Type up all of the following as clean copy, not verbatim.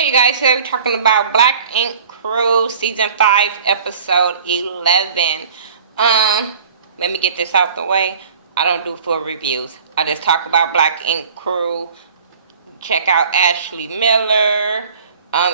Hey you guys, today we're talking about Black Ink Crew Season 5, Episode 11. Let me get this out the way. I don't do full reviews. I just talk about Black Ink Crew. Check out Ashley Miller.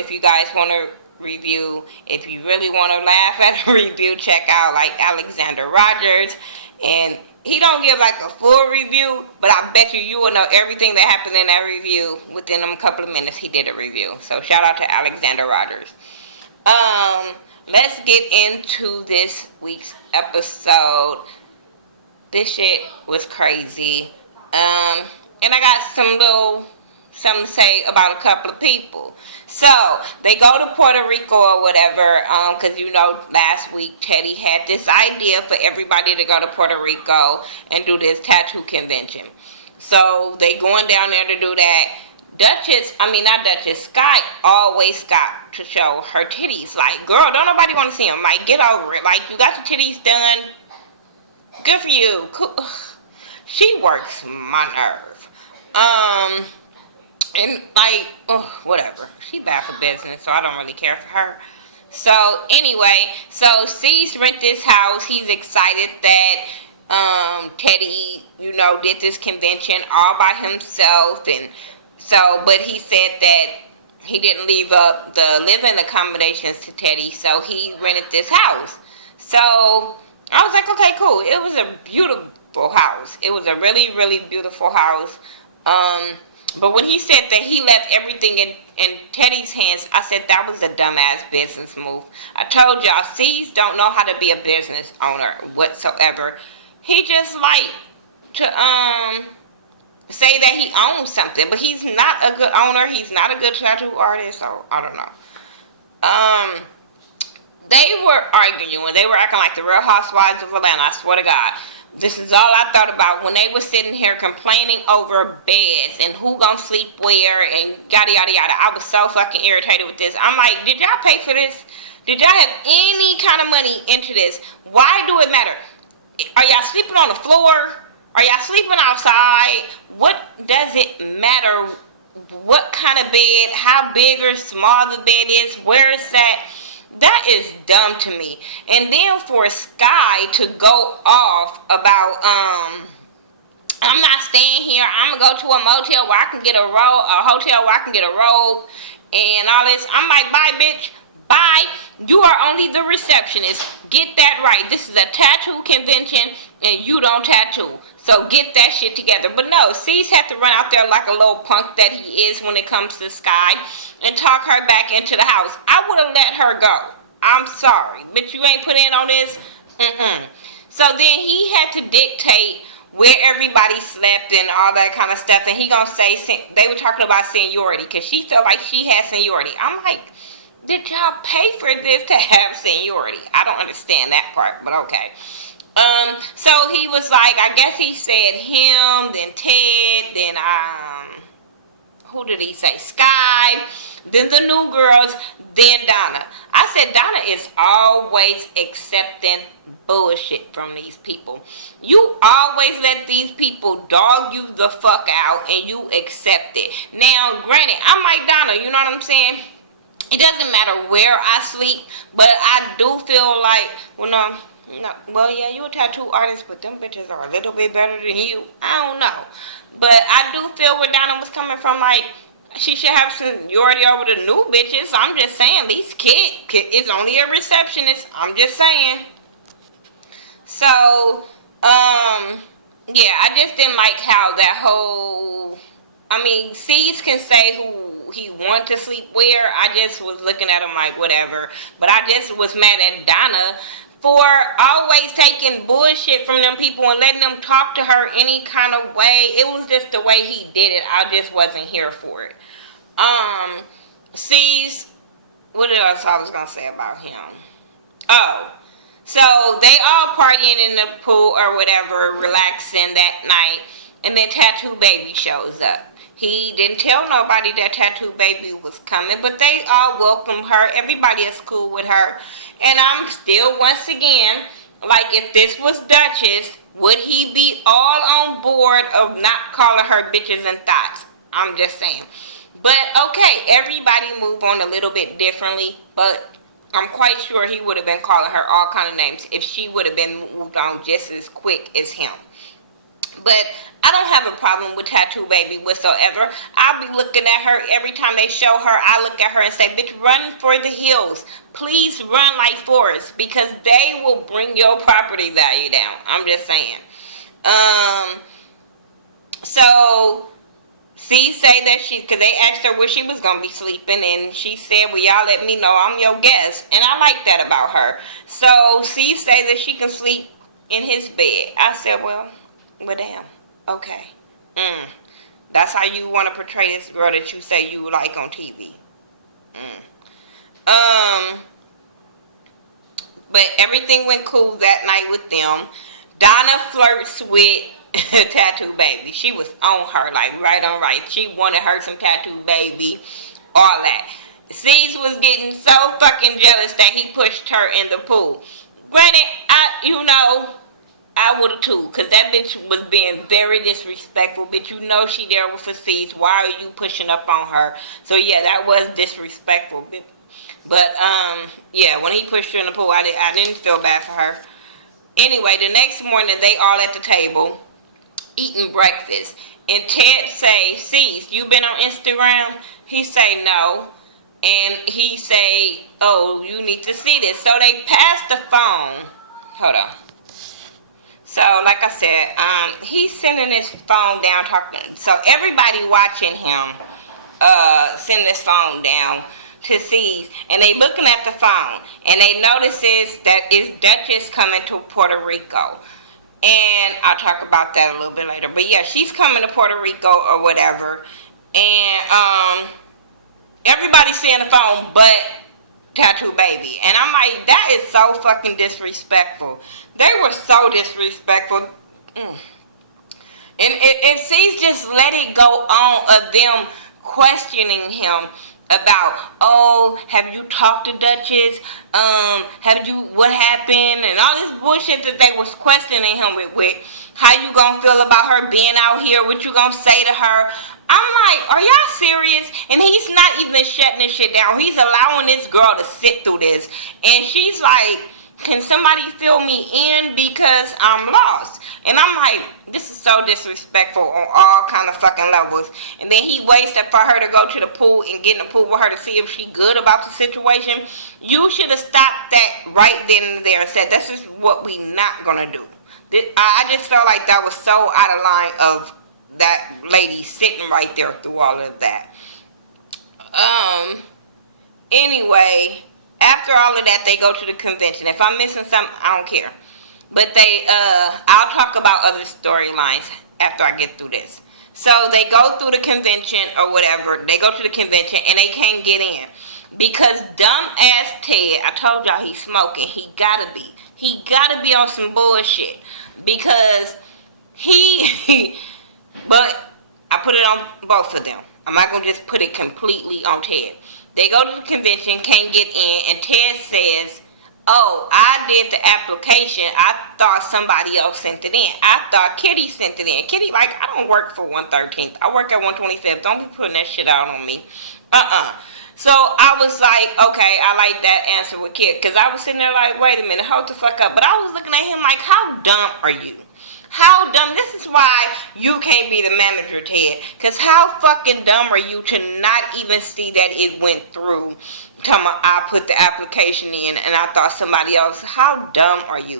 If you guys want to review, if you really want to laugh at a review, check out like Alexander Rogers. And he don't give like a full review, but I bet you will know everything that happened in that review within a couple of minutes he did a review. So shout out to Alexander Rogers. Let's get into this week's episode. This shit was crazy. And I got something to say about a couple of people. So, they go to Puerto Rico or whatever, because last week Teddy had this idea for everybody to go to Puerto Rico and do this tattoo convention. So, they going down there to do that. Sky always got to show her titties. Like, girl, don't nobody want to see them. Like, get over it. Like, you got your titties done. Good for you. Cool. She works my nerve. And whatever. She bad for business, so I don't really care for her. So anyway, C's rent this house. He's excited that Teddy, did this convention all by himself, but he said that he didn't leave up the living accommodations to Teddy, so he rented this house. So I was like, okay, cool. It was a beautiful house. It was a really, really beautiful house. But when he said that he left everything in Teddy's hands, I said that was a dumbass business move. I told y'all, C's don't know how to be a business owner whatsoever. He just like to say that he owns something, but he's not a good owner. He's not a good tattoo artist, so I don't know. They were arguing. They were acting like the Real Housewives of Atlanta, I swear to God. This is all I thought about when they were sitting here complaining over beds and who gonna sleep where and yada yada yada. I was so fucking irritated with this. I'm like, did y'all pay for this? Did y'all have any kind of money into this? Why do it matter? Are y'all sleeping on the floor? Are y'all sleeping outside? What does it matter? What kind of bed? How big or small the bed is? Where is that? That is dumb to me. And then for Sky to go off about, I'm not staying here. I'm going to go to a motel where I can get a hotel where I can get a robe and all this. I'm like, bye, bitch. Bye. You are only the receptionist. Get that right. This is a tattoo convention and you don't tattoo. So get that shit together. But no, C's had to run out there like a little punk that he is when it comes to Sky and talk her back into the house. I would have let her go. I'm sorry. But you ain't put in on this? So then he had to dictate where everybody slept and all that kind of stuff. And he gonna say, they were talking about seniority because she felt like she had seniority. I'm like, did y'all pay for this to have seniority? I don't understand that part, but okay. So he was like, I guess he said him, then Ted, then, who did he say? Sky, then the new girls, then Donna. I said Donna is always accepting bullshit from these people. You always let these people dog you the fuck out and you accept it. Now, granted, I'm like Donna, you know what I'm saying? It doesn't matter where I sleep, but I do feel like, you a tattoo artist, but them bitches are a little bit better than you. I don't know. But I do feel where Donna was coming from, like, she should have seniority over the new bitches. I'm just saying, these kid is only a receptionist. I'm just saying. So, I just didn't like how that whole, C's can say who he want to sleep where. I just was looking at him like, whatever. But I just was mad at Donna for always taking bullshit from them people and letting them talk to her any kind of way. It was just the way he did it. I just wasn't here for it. C's, what else I was going to say about him? Oh, so they all partying in the pool or whatever, relaxing that night, and then Tattoo Baby shows up. He didn't tell nobody that Tattoo Baby was coming, but they all welcomed her. Everybody is cool with her. And I'm still, once again, like, if this was Dutchess, would he be all on board of not calling her bitches and thoughts? I'm just saying. But, okay, okay, everybody move on a little bit differently, but I'm quite sure he would have been calling her all kind of names if she would have been moved on just as quick as him. But I don't have a problem with Tattoo Baby whatsoever. I'll be looking at her every time they show her. I look at her and say, bitch, run for the hills. Please run like Forrest, because they will bring your property value down. I'm just saying. So C say that because they asked her where she was going to be sleeping, and she said, well, y'all let me know, I'm your guest. And I like that about her. So C say that she can sleep in his bed. I said, well, damn. Okay. That's how you want to portray this girl that you say you like on TV. But everything went cool that night with them. Donna flirts with Tattoo Baby. She was on her, like right on right. She wanted her some Tattoo Baby, all that. Cease was getting so fucking jealous that he pushed her in the pool. Granted, I would have too, because that bitch was being very disrespectful. Bitch, you know she there with Cease. Why are you pushing up on her? So yeah, that was disrespectful. But yeah, when he pushed her in the pool, I didn't feel bad for her. Anyway, the next morning, they all at the table eating breakfast. And Ted say, Cease, you been on Instagram? He say, no. And he say, oh, you need to see this. So they pass the phone. Hold on. So, like I said, he's sending his phone down, talking. So everybody watching him send this phone down to Cease, and they looking at the phone, and they notices that it's Dutchess coming to Puerto Rico. And I'll talk about that a little bit later. But yeah, she's coming to Puerto Rico or whatever. And everybody's seeing the phone but Tattoo Baby. And I'm like, that is so fucking disrespectful. They were so disrespectful. And Cease just let it go on of them questioning him about, oh, have you talked to Dutchess? What happened? And all this bullshit that they was questioning him with. How you gonna feel about her being out here? What you gonna say to her? I'm like, are y'all serious? And he's not even shutting this shit down. He's allowing this girl to sit through this. And she's like, can somebody fill me in because I'm lost? And I'm like, this is so disrespectful on all kind of fucking levels. And then he waits for her to go to the pool and get in the pool with her to see if she good about the situation. You should have stopped that right then and there and said, this is what we not gonna do. I just felt like that was so out of line of that lady sitting right there through all of that. Anyway, after all of that, they go to the convention. If I'm missing something, I don't care. But I'll talk about other storylines after I get through this. So they go through the convention or whatever. They go to the convention and they can't get in. Because dumb ass Ted, I told y'all he's smoking. He gotta be on some bullshit. Because but I put it on both of them. I'm not gonna just put it completely on Ted. They go to the convention, can't get in, and Ted says, oh, I did the application. I thought somebody else sent it in. I thought Kitty sent it in. Kitty, like, I don't work for 113th. I work at 125th. Don't be putting that shit out on me. So I was like, okay, I like that answer with Kit. Because I was sitting there like, wait a minute, hold the fuck up. But I was looking at him like, how dumb are you? How dumb? This is why you can't be the manager, Ted. Because how fucking dumb are you to not even see that it went through? I put the application in and I thought somebody else. How dumb are you?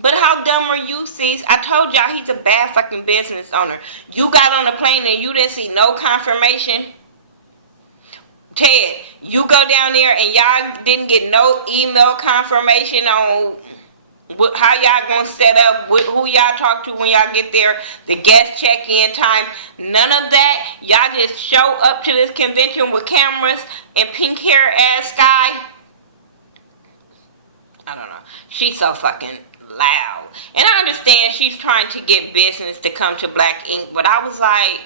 But how dumb are you, sis? I told y'all he's a bad fucking business owner. You got on the plane and you didn't see no confirmation. Ted, you go down there and y'all didn't get no email confirmation on how y'all gonna set up, who y'all talk to when y'all get there, the guest check-in time, none of that. Y'all just show up to this convention with cameras and pink hair ass Sky. I don't know. She's so fucking loud. And I understand she's trying to get business to come to Black Ink, but I was like,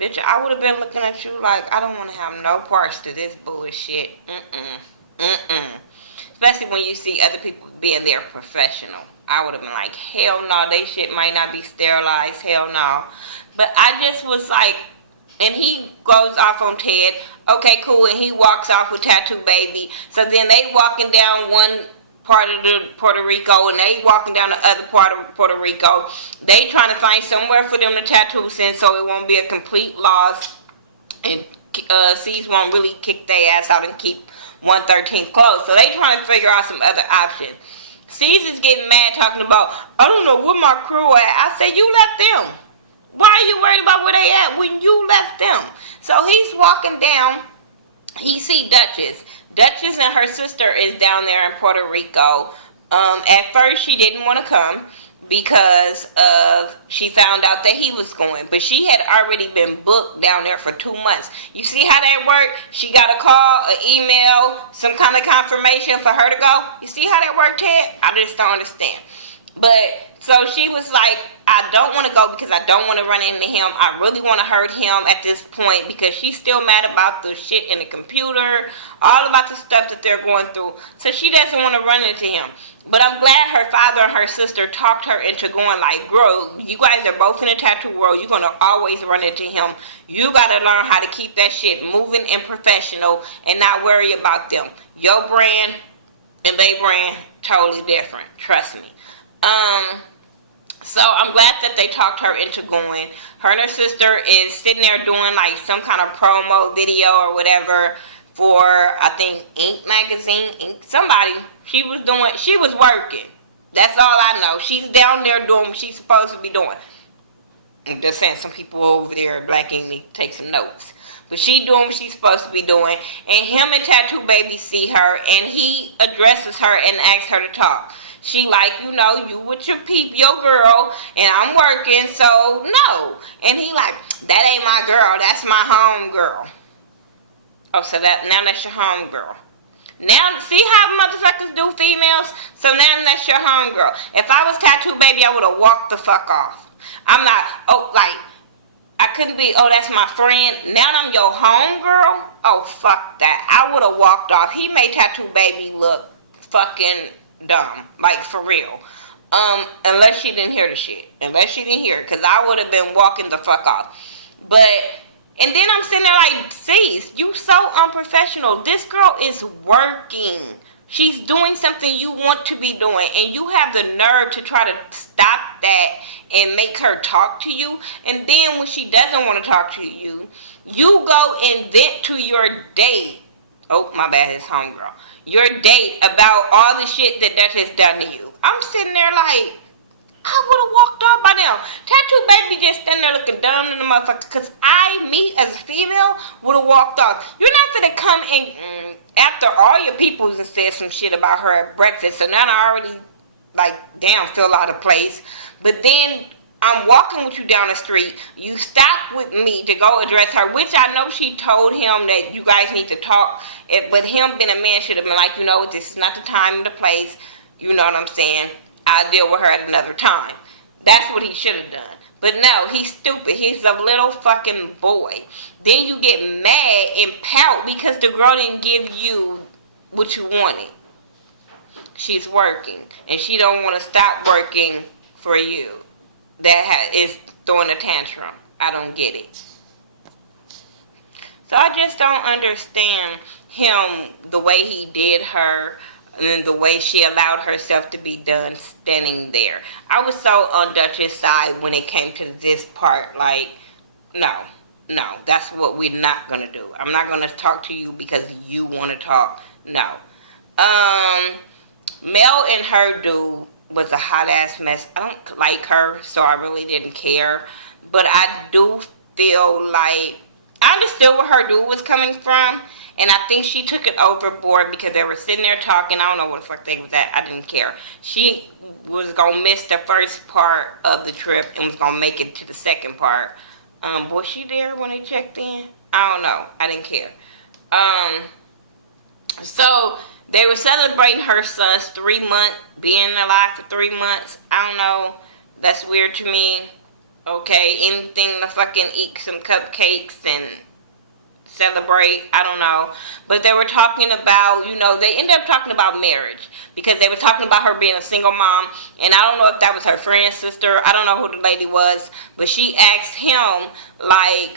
bitch, I would have been looking at you like, I don't want to have no parts to this bullshit. Especially when you see other people being there professional. I would have been like, hell no, they shit might not be sterilized, hell no. But I just was like, And he goes off on Ted. Okay, cool. And he walks off with Tattoo Baby. So then they walking down one part of the Puerto Rico, and they walking down the other part of Puerto Rico. They trying to find somewhere for them to tattoo since, so it won't be a complete loss, and C's won't really kick their ass out and keep 113 closed. So they trying to figure out some other options. C's is getting mad talking about, I don't know where my crew at. I said, you left them. Why are you worried about where they at when you left them? So he's walking down. He see Dutchess. Dutchess and her sister is down there in Puerto Rico. At first, she didn't want to come because she found out that he was going. But she had already been booked down there for 2 months. You see how that worked? She got a call, an email, some kind of confirmation for her to go. You see how that worked, Ted? I just don't understand. But so she was like, I don't want to go because I don't want to run into him. I really want to hurt him at this point because she's still mad about the shit in the computer, all about the stuff that they're going through. So she doesn't want to run into him. But I'm glad her father and her sister talked her into going like, girl, you guys are both in the tattoo world. You're going to always run into him. You got to learn how to keep that shit moving and professional and not worry about them. Your brand and they brand, totally different. Trust me. So I'm glad that they talked her into going. Her and her sister is sitting there doing like some kind of promo video or whatever for, I think, Ink magazine. Somebody, she was working. That's all I know. She's down there doing what she's supposed to be doing. I'm just saying, some people over there, Black Ink, need to take some notes. But she doing what she's supposed to be doing. And him and Tattoo Baby see her, and he addresses her and asks her to talk. She like, you know, you with your your girl, and I'm working, so no. And he like, that ain't my girl, that's my home girl. Oh, so now that's your home girl. Now, see how motherfuckers do females? So now that's your home girl. If I was Tattoo Baby, I would have walked the fuck off. I'm not, I couldn't be, that's my friend. Now I'm your home girl? Oh, fuck that. I would have walked off. He made Tattoo Baby look fucking dumb, like for real. Unless she didn't hear the shit. Unless she didn't hear it, because I would have been walking the fuck off. And then I'm sitting there like, Cease, you so unprofessional. This girl is working. She's doing something you want to be doing, and you have the nerve to try to stop that and make her talk to you. And then when she doesn't want to talk to you, you go and vent to your date. Oh, my bad, it's homegirl. Your date about all the shit that has done to you. I'm sitting there like, I would have walked off by now. Tattoo Baby just standing there looking dumb in the motherfucker. Because me as a female, would have walked off. You're not going to come and, after all your people and said some shit about her at breakfast. So now I already, feel out of place. But then I'm walking with you down the street. You stop with me to go address her, which I know she told him that you guys need to talk. But him being a man should have been like, you know, this is not the time or the place. You know what I'm saying? I'll deal with her at another time. That's what he should have done. But no, he's stupid. He's a little fucking boy. Then you get mad and pout because the girl didn't give you what you wanted. She's working. And she don't want to stop working for you. That is throwing a tantrum. I don't get it. So I just don't understand him, the way he did her, and the way she allowed herself to be done standing there. I was so on Dutch's side when it came to this part. Like, no, that's what we're not going to do. I'm not going to talk to you because you want to talk. No. Mel and her dude was a hot ass mess. I don't like her, so I really didn't care. But I do feel like I understood where her dude was coming from, and I think she took it overboard because they were sitting there talking. I don't know what the fuck they was at. I didn't care. She was gonna miss the first part of the trip and was gonna make it to the second part. Was she there when they checked in? I don't know. I didn't care. So they were celebrating her son's 3-month being alive for 3 months. I don't know. That's weird to me. Okay, anything to fucking eat some cupcakes and celebrate. I don't know. But they were talking about, they ended up talking about marriage because they were talking about her being a single mom. And I don't know if that was her friend's sister. I don't know who the lady was. But she asked him, like,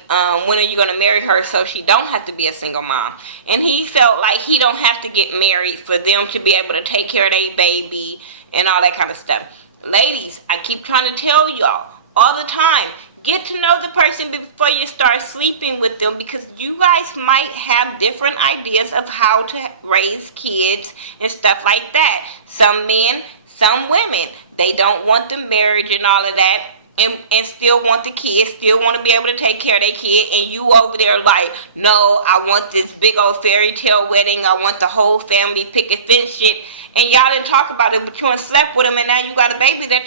when are you going to marry her so she don't have to be a single mom? And he felt like he don't have to get married for them to be able to take care of their baby and all that kind of stuff. Ladies, I keep trying to tell y'all all the time, get to know the person before you start sleeping with them, because you guys might have different ideas of how to raise kids and stuff like that. Some men, some women, they don't want the marriage and all of that, and still want the kids, still want to be able to take care of their kid, and you over there like, no, I want this big old fairy tale wedding, I want the whole family picket fence shit, and y'all didn't talk about it, but you done slept with them, and now you got a baby that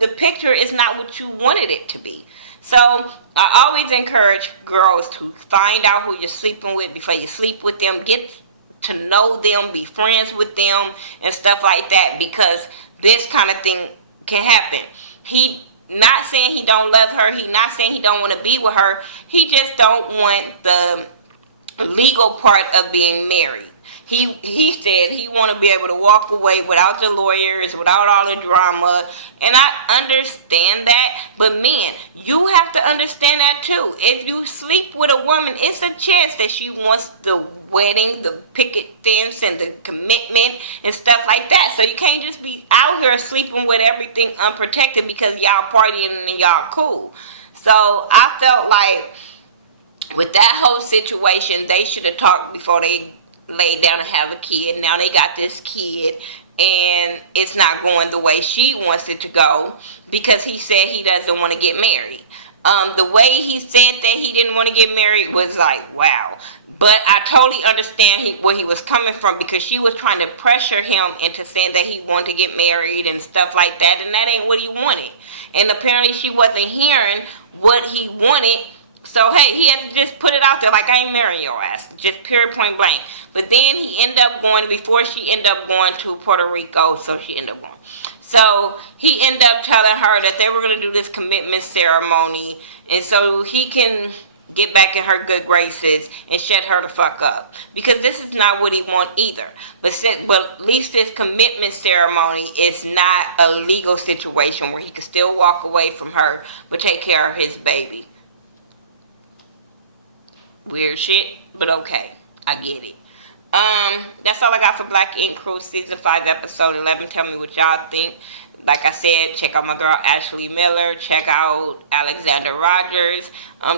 the picture is not what you wanted it to be. So I always encourage girls to find out who you're sleeping with before you sleep with them. Get to know them, be friends with them, and stuff like that, because this kind of thing can happen. He not saying he don't love her. He not saying he don't want to be with her. He just don't want the legal part of being married. He said he want to be able to walk away without the lawyers, without all the drama, and I understand that, but men, you have to understand that too. If you sleep with a woman, it's a chance that she wants the wedding, the picket fence, and the commitment, and stuff like that. So you can't just be out here sleeping with everything unprotected because y'all partying and y'all cool. So I felt like with that whole situation, they should have talked before they laid down and have a kid. Now they got this kid and it's not going the way she wants it to go because he said he doesn't want to get married. The way he said that he didn't want to get married was like, wow. But I totally understand where he was coming from, because she was trying to pressure him into saying that he wanted to get married and stuff like that, and that ain't what he wanted. And apparently she wasn't hearing what he wanted. So, hey, he had to just put it out there like, I ain't marrying your ass. Just period, point blank. But then he ended up going, before she ended up going to Puerto Rico, so she ended up going. So he ended up telling her that they were going to do this commitment ceremony, and so he can get back in her good graces and shut her the fuck up. Because this is not what he wants either. But at least this commitment ceremony is not a legal situation where he can still walk away from her but take care of his baby. Weird shit, but okay, I get it. That's all I got for Black Ink Crew Season 5, Episode 11. Tell me what y'all think. Like I said, check out my girl Ashley Miller. Check out Alexander Rogers.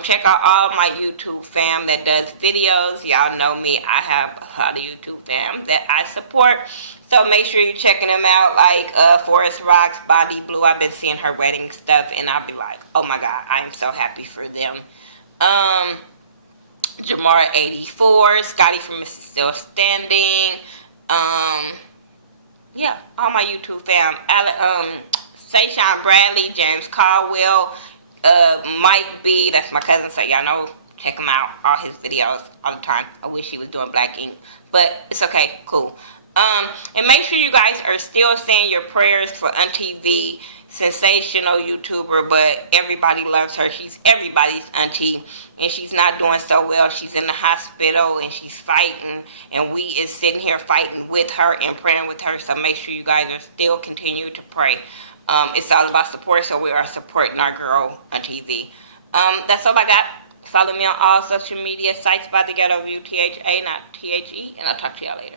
Check out all my YouTube fam that does videos. Y'all know me. I have a lot of YouTube fam that I support. So make sure you're checking them out. Like Forest Rocks, Body Blue. I've been seeing her wedding stuff, and I'll be like, oh my God, I am so happy for them. Jamara 84, Scotty from Mrs. Still Standing, yeah, all my YouTube fam, Sayshawn Bradley, James Caldwell, Mike B, that's my cousin, so y'all know, check him out, all his videos all the time. I wish he was doing Black Ink, but it's okay, cool. And make sure you guys are still saying your prayers for Auntie V, sensational YouTuber, but everybody loves her. She's everybody's auntie, and she's not doing so well. She's in the hospital, and she's fighting, and we is sitting here fighting with her and praying with her, so make sure you guys are still continue to pray. It's all about support, so we are supporting our girl Auntie V. That's all I got. Follow me on all social media sites by Thaghettoview, THA, not THE, and I'll talk to y'all later.